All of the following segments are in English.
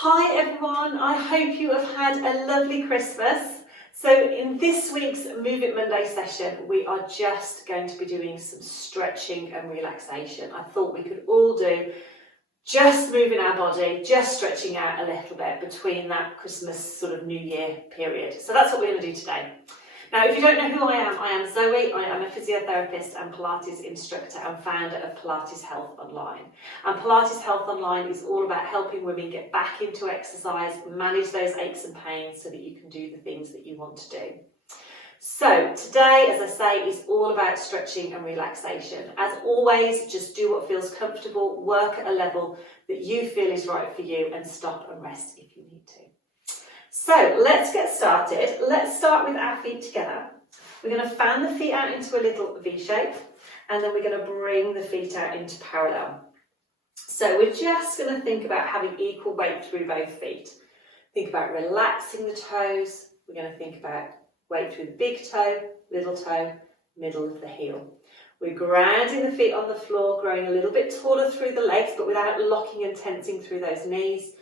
Hi everyone, I hope you have had a lovely Christmas. So in this week's Move It Monday session, we are just going to be doing some stretching and relaxation. I thought we could all do just moving our body, just stretching out a little bit between that Christmas sort of New Year period. So that's what we're going to do today. Now, if you don't know who I am Zoe. I am a physiotherapist and Pilates instructor and founder of Pilates Health Online. And Pilates Health Online is all about helping women get back into exercise, manage those aches and pains so that you can do the things that you want to do. So today, as I say, is all about stretching and relaxation. As always, just do what feels comfortable, work at a level that you feel is right for you, and stop and rest if you need to. So let's get started. Let's start with our feet together. We're going to fan the feet out into a little V shape, and then we're going to bring the feet out into parallel. So we're just going to think about having equal weight through both feet. Think about relaxing the toes. We're going to think about weight through the big toe, little toe, middle of the heel. We're grounding the feet on the floor, growing a little bit taller through the legs, but without locking and tensing through those knees.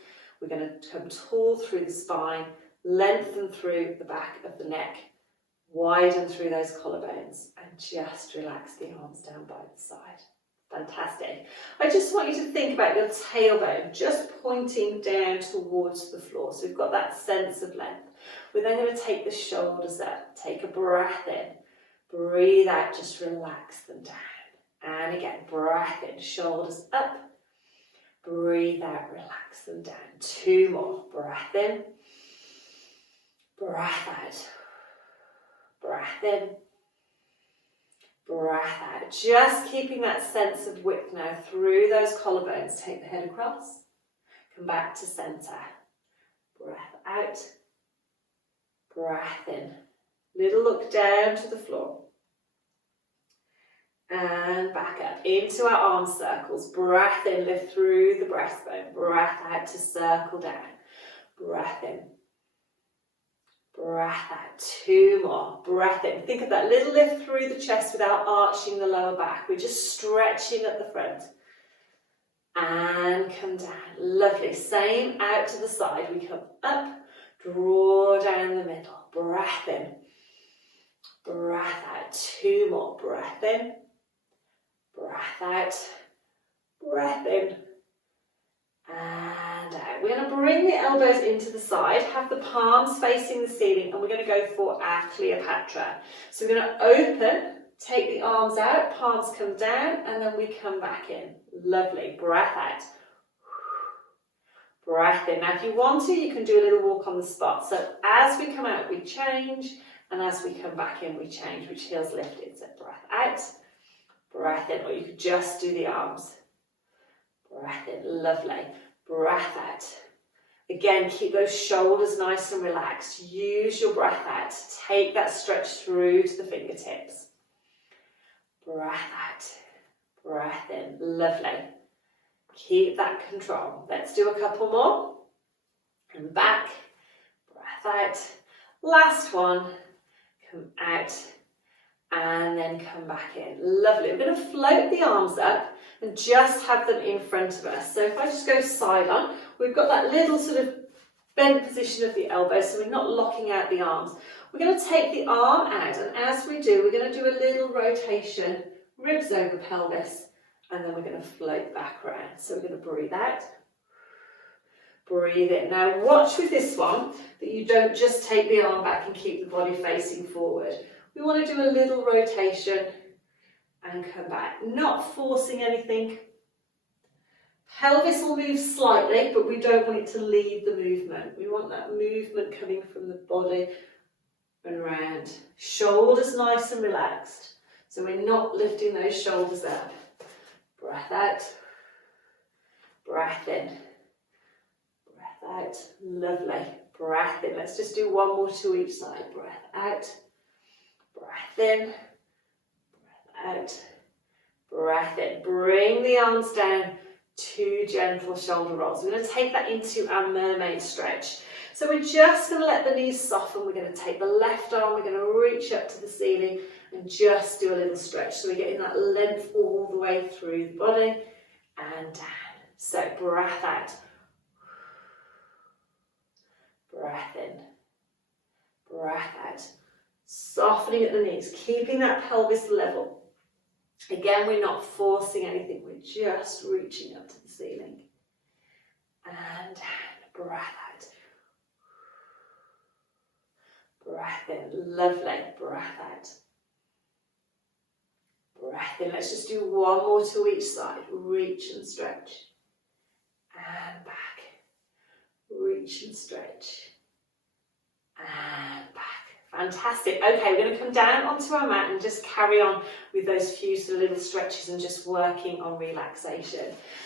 We're going to come tall through the spine, lengthen through the back of the neck, widen through those collarbones, and just relax the arms down by the side. Fantastic. I just want you to think about your tailbone just pointing down towards the floor. So we've got that sense of length. We're then going to take the shoulders up, take a breath in, breathe out, just relax them down. And again, breath in, shoulders up, breathe out, relax them down. Two more, breath in, breath out, breath in, breath out. Just keeping that sense of width now through those collarbones. Take the head across, come back to centre. Breath out, breath in. Little look down to the floor. And back up into our arm circles. Breath in, lift through the breastbone. Breath out to circle down. Breath in. Breath out. Two more. Breath in. Think of that little lift through the chest without arching the lower back. We're just stretching at the front. And come down. Lovely. Same out to the side. We come up, draw down the middle. Breath in. Breath out. Two more. Breath in. Breath out. Breath in. And out. We're going to bring the elbows into the side, have the palms facing the ceiling, and we're going to go for our Cleopatra. So we're going to open, take the arms out, palms come down, and then we come back in. Lovely. Breath out. Breath in. Now if you want to, you can do a little walk on the spot. So as we come out, we change, and as we come back in, we change, which heels lifted. So breath out, breath in, or you could just do the arms. Breath in. Lovely. Breath out. Again, keep those shoulders nice and relaxed. Use your breath out to take that stretch through to the fingertips. Breath out. Breath in. Lovely. Keep that control. Let's do a couple more. And back. Breath out. Last one. Come out. And then come back in. Lovely. We're going to float the arms up and just have them in front of us. So if I just go side on, we've got that little sort of bent position of the elbow, so we're not locking out the arms. We're going to take the arm out, and as we do, we're going to do a little rotation, ribs over pelvis, and then we're going to float back around. So we're going to breathe out, breathe in. Now watch with this one that you don't just take the arm back and keep the body facing forward. We want to do a little rotation and come back, not forcing anything. Pelvis will move slightly, but we don't want it to lead the movement. We want that movement coming from the body and round. Shoulders nice and relaxed, so we're not lifting those shoulders up. Breath out, breath in, breath out. Lovely. Breath in. Let's just do one more to each side. Breath out, breath in, breath out, breath in. Bring the arms down, two gentle shoulder rolls. We're going to take that into our mermaid stretch. So we're just going to let the knees soften. We're going to take the left arm, we're going to reach up to the ceiling and just do a little stretch. So we're getting that length all the way through the body and down. So breath out, breath in, breath out. Softening at the knees, keeping that pelvis level. Again, we're not forcing anything, we're just reaching up to the ceiling. And down, breath out. Breath in, lovely, breath out. Breath in, let's just do one more to each side. Reach and stretch. And back. Reach and stretch. And back. Fantastic. Okay, we're going to come down onto our mat and just carry on with those few sort of little stretches and just working on relaxation.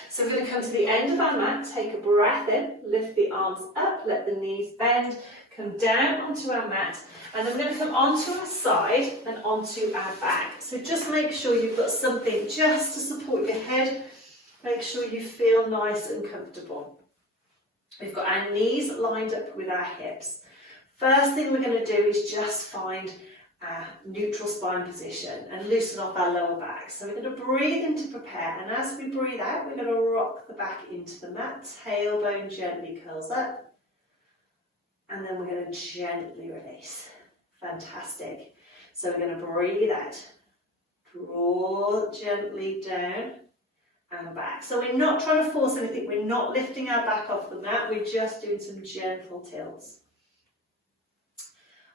So we're going to come to the end of our mat, take a breath in, lift the arms up, let the knees bend, come down onto our mat, and then we're going to come onto our side and onto our back. So just make sure you've got something just to support your head. Make sure you feel nice and comfortable. We've got our knees lined up with our hips. First thing we're going to do is just find our neutral spine position and loosen off our lower back. So we're going to breathe in to prepare, and as we breathe out, we're going to rock the back into the mat. Tailbone gently curls up, and then we're going to gently release. Fantastic. So we're going to breathe out, draw gently down and back. So we're not trying to force anything, we're not lifting our back off the mat, we're just doing some gentle tilts.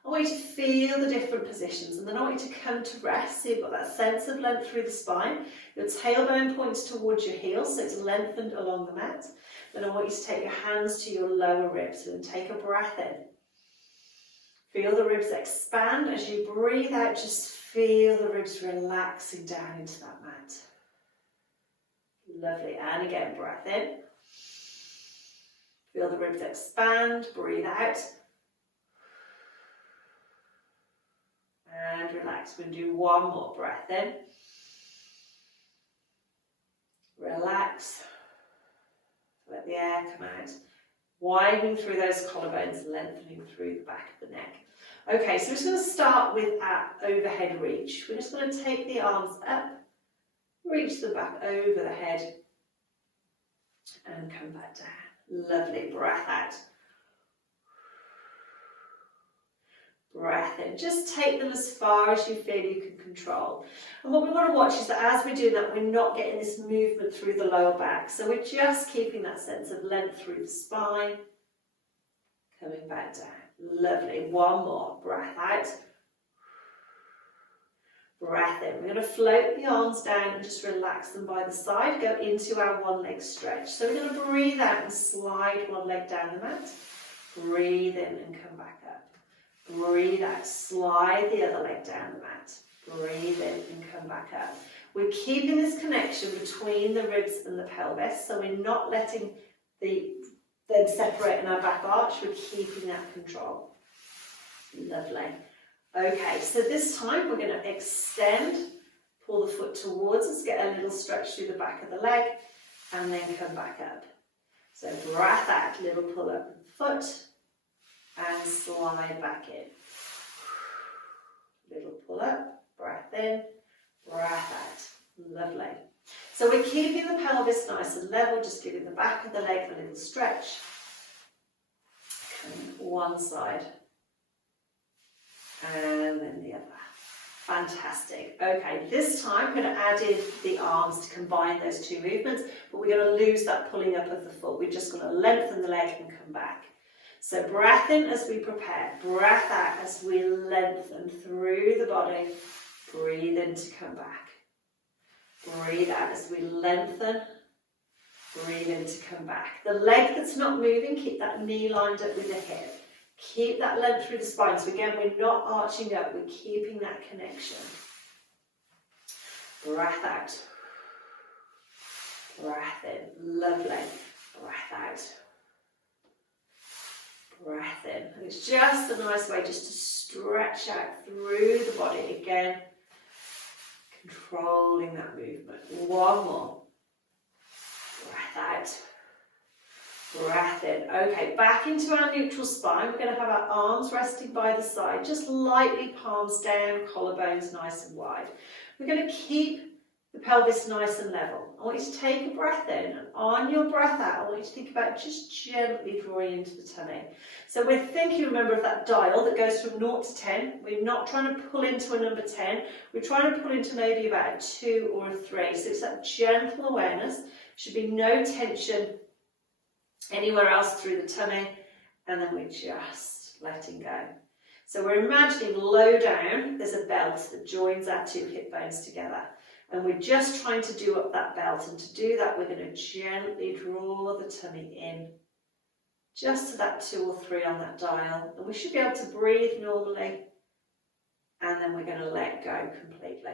I want you to feel the different positions, and then I want you to come to rest, so you've got that sense of length through the spine. Your tailbone points towards your heels, so it's lengthened along the mat. Then I want you to take your hands to your lower ribs and take a breath in. Feel the ribs expand. As you breathe out, just feel the ribs relaxing down into that mat. Lovely. And again, breath in. Feel the ribs expand. Breathe out. And relax. We'll do one more breath in. Relax. Let the air come out. Widening through those collarbones, lengthening through the back of the neck. Okay, so we're just going to start with our overhead reach. We're just going to take the arms up, reach them back over the head, and come back down. Lovely. Breath out. Breath in. Just take them as far as you feel you can control. And what we want to watch is that as we're doing that, we're not getting this movement through the lower back. So we're just keeping that sense of length through the spine. Coming back down. Lovely. One more. Breath out. Breath in. We're going to float the arms down and just relax them by the side. Go into our one leg stretch. So we're going to breathe out and slide one leg down the mat. Breathe in and come back up. Breathe out, slide the other leg down the mat. Breathe in and come back up. We're keeping this connection between the ribs and the pelvis, so we're not letting them separate in our back arch. We're keeping that control. Lovely. Okay, so this time we're going to extend, pull the foot towards us, get a little stretch through the back of the leg, and then come back up. So breath out, little pull up of the foot, and slide back in. Little pull up, breath in, breath out. Lovely. So we're keeping the pelvis nice and level, just giving the back of the leg a little stretch. One side, and then the other. Fantastic. Okay, this time we're going to add in the arms to combine those two movements, but we're going to lose that pulling up of the foot. We're just going to lengthen the leg and come back. So breath in as we prepare, breath out as we lengthen through the body. Breathe in to come back. Breathe out as we lengthen. Breathe in to come back. The leg that's not moving, keep that knee lined up with the hip. Keep that length through the spine. So again, we're not arching up, we're keeping that connection. Breath out. Breath in. Lovely. Breath out. Breath in. And it's just a nice way just to stretch out through the body. Again, controlling that movement. One more. Breath out. Breath in. Okay, back into our neutral spine. We're going to have our arms resting by the side, just lightly palms down, collarbones nice and wide. We're going to keep the pelvis nice and level. I want you to take a breath in, and on your breath out, I want you to think about just gently drawing into the tummy. So we're thinking, remember, of that dial that goes from 0 to 10. We're not trying to pull into a number 10. We're trying to pull into maybe about a 2 or a 3. So it's that gentle awareness. Should be no tension anywhere else through the tummy. And then we're just letting go. So we're imagining low down, there's a belt that joins our 2 hip bones together. And we're just trying to do up that belt. And to do that, we're going to gently draw the tummy in. Just to that 2 or 3 on that dial. And we should be able to breathe normally. And then we're going to let go completely.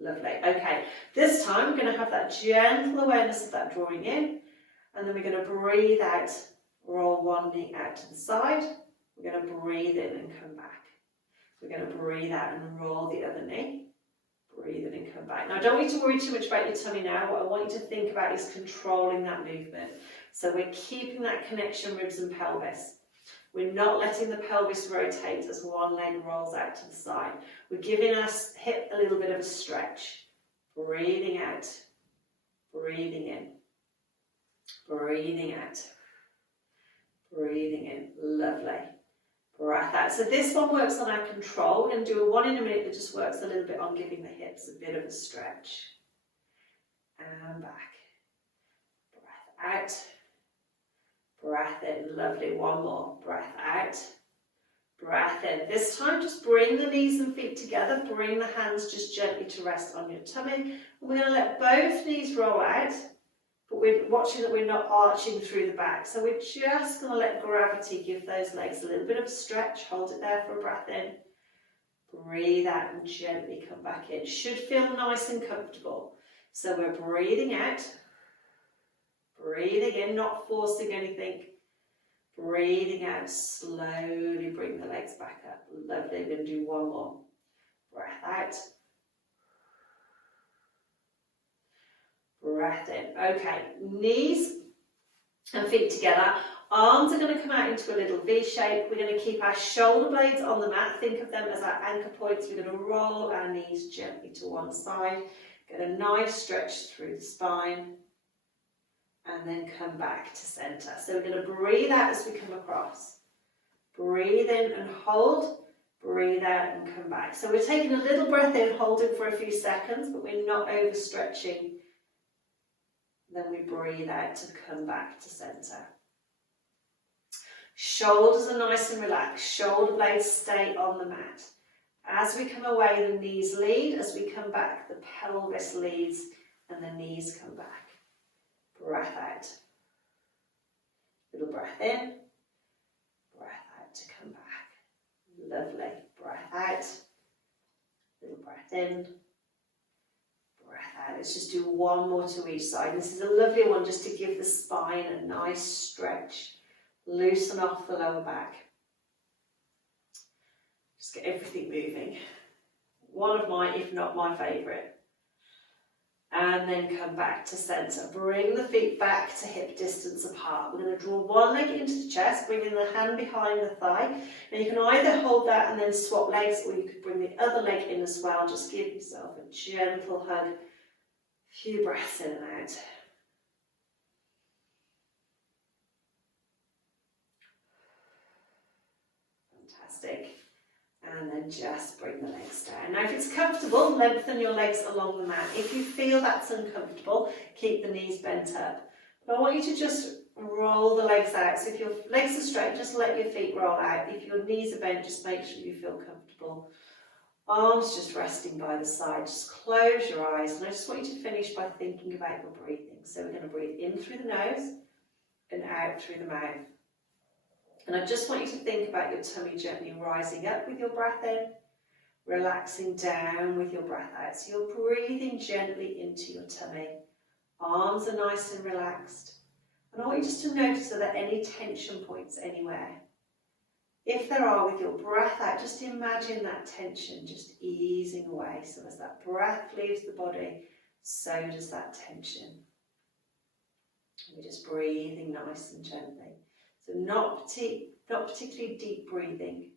Lovely. Okay, this time we're going to have that gentle awareness of that drawing in. And then we're going to breathe out. Roll one knee out to the side. We're going to breathe in and come back. We're going to breathe out and roll the other knee. Breathe in and come back. Now, I don't want you to worry too much about your tummy now. What I want you to think about is controlling that movement. So we're keeping that connection ribs and pelvis. We're not letting the pelvis rotate as one leg rolls out to the side. We're giving our hip a little bit of a stretch. Breathing out. Breathing in. Breathing out. Breathing in. Lovely. Breath out. So this one works on our control. We're going to do a 1 in a minute that just works a little bit on giving the hips a bit of a stretch. And back. Breath out. Breath in. Lovely. One more. Breath out. Breath in. This time just bring the knees and feet together. Bring the hands just gently to rest on your tummy. And we're going to let both knees roll out. But we're watching that we're not arching through the back. So we're just going to let gravity give those legs a little bit of a stretch. Hold it there for a breath in. Breathe out and gently come back in. Should feel nice and comfortable. So we're breathing out. Breathing in, not forcing anything. Breathing out, slowly bring the legs back up. Lovely. We're going to do one more. Breath out. Breath in. Okay, knees and feet together. Arms are going to come out into a little V shape. We're going to keep our shoulder blades on the mat. Think of them as our anchor points. We're going to roll our knees gently to one side. Get a nice stretch through the spine. And then come back to centre. So we're going to breathe out as we come across. Breathe in and hold. Breathe out and come back. So we're taking a little breath in, holding for a few seconds, but we're not overstretching. Then we breathe out to come back to centre. Shoulders are nice and relaxed. Shoulder blades stay on the mat. As we come away, the knees lead. As we come back, the pelvis leads and the knees come back. Breath out. Little breath in. Breath out to come back. Lovely. Breath out. Little breath in. Breath out. Let's just do one more to each side. This is a lovely one just to give the spine a nice stretch. Loosen off the lower back. Just get everything moving. One of my, if not my favourite. And then come back to centre. Bring the feet back to hip distance apart. We're going to draw one leg into the chest, bringing the hand behind the thigh. Now you can either hold that and then swap legs, or you could bring the other leg in as well. Just give yourself a gentle hug. A few breaths in and out. Fantastic. And then just bring the legs down. Now if it's comfortable, lengthen your legs along the mat. If you feel that's uncomfortable, keep the knees bent up. But I want you to just roll the legs out. So if your legs are straight, just let your feet roll out. If your knees are bent, just make sure you feel comfortable. Arms just resting by the side. Just close your eyes. And I just want you to finish by thinking about your breathing. So we're going to breathe in through the nose and out through the mouth. And I just want you to think about your tummy gently rising up with your breath in, relaxing down with your breath out. So you're breathing gently into your tummy. Arms are nice and relaxed. And I want you just to notice are there any tension points anywhere. If there are, with your breath out, just imagine that tension just easing away. So as that breath leaves the body, so does that tension. And we're just breathing nice and gently. So not particularly deep breathing,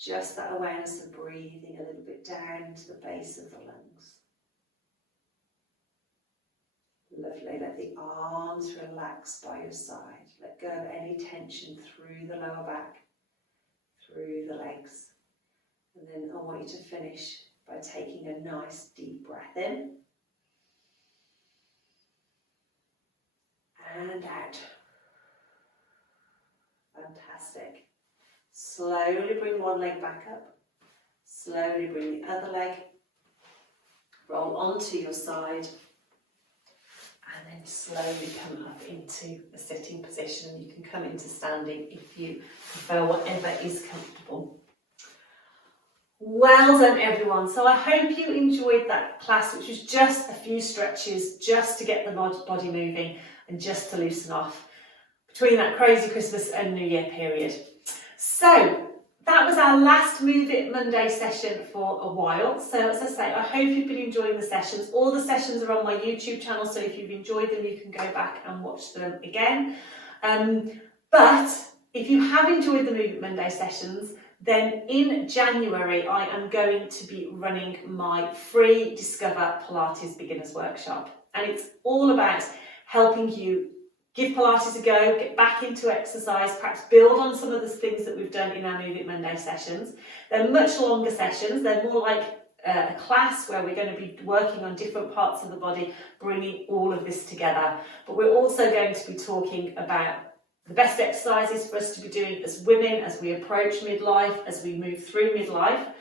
just that awareness of breathing a little bit down to the base of the lungs. Lovely. Let the arms relax by your side. Let go of any tension through the lower back, through the legs. And then I want you to finish by taking a nice deep breath in and out. Fantastic. Slowly bring one leg back up. Slowly bring the other leg. Roll onto your side. And then slowly come up into a sitting position. You can come into standing if you prefer, whatever is comfortable. Well done, everyone. So I hope you enjoyed that class, which was just a few stretches just to get the body moving and just to loosen off between that crazy Christmas and New Year period. So that was our last Move It Monday session for a while. So as I say, I hope you've been enjoying the sessions. All the sessions are on my YouTube channel, so if you've enjoyed them, you can go back and watch them again. But if you have enjoyed the Move It Monday sessions, then in January, I am going to be running my free Discover Pilates Beginners Workshop. And it's all about helping you give Pilates a go, get back into exercise, perhaps build on some of the things that we've done in our Move It Monday sessions. They're much longer sessions. They're more like a class where we're going to be working on different parts of the body, bringing all of this together. But we're also going to be talking about the best exercises for us to be doing as women as we approach midlife, as we move through midlife.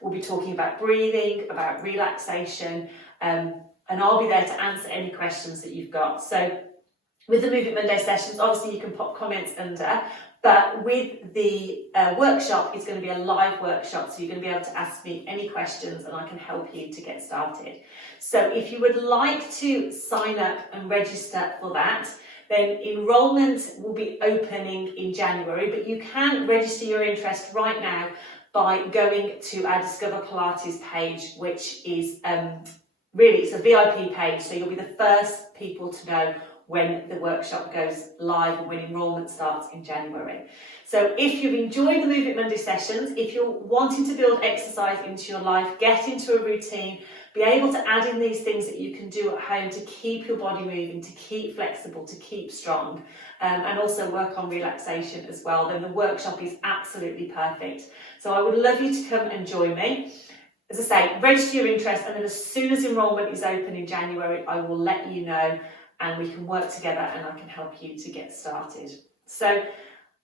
We'll be talking about breathing, about relaxation, and I'll be there to answer any questions that you've got. So with the Move It Monday sessions, obviously you can pop comments under, but with the workshop, it's going to be a live workshop, so you're going to be able to ask me any questions and I can help you to get started. So if you would like to sign up and register for that, then enrolment will be opening in January, but you can register your interest right now by going to our Discover Pilates page, which is really, it's a VIP page, so you'll be the first people to know when the workshop goes live and when enrolment starts in January. So if you've enjoyed the Move It Monday sessions, if you're wanting to build exercise into your life, get into a routine, be able to add in these things that you can do at home to keep your body moving, to keep flexible, to keep strong, and also work on relaxation as well, then the workshop is absolutely perfect. So I would love you to come and join me. As I say, register your interest, and then as soon as enrolment is open in January, I will let you know and we can work together and I can help you to get started. So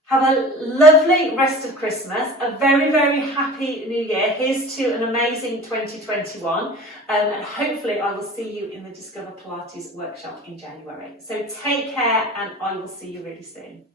have a lovely rest of Christmas, a very, very happy New Year. Here's to an amazing 2021, and hopefully I will see you in the Discover Pilates workshop in January. So take care and I will see you really soon.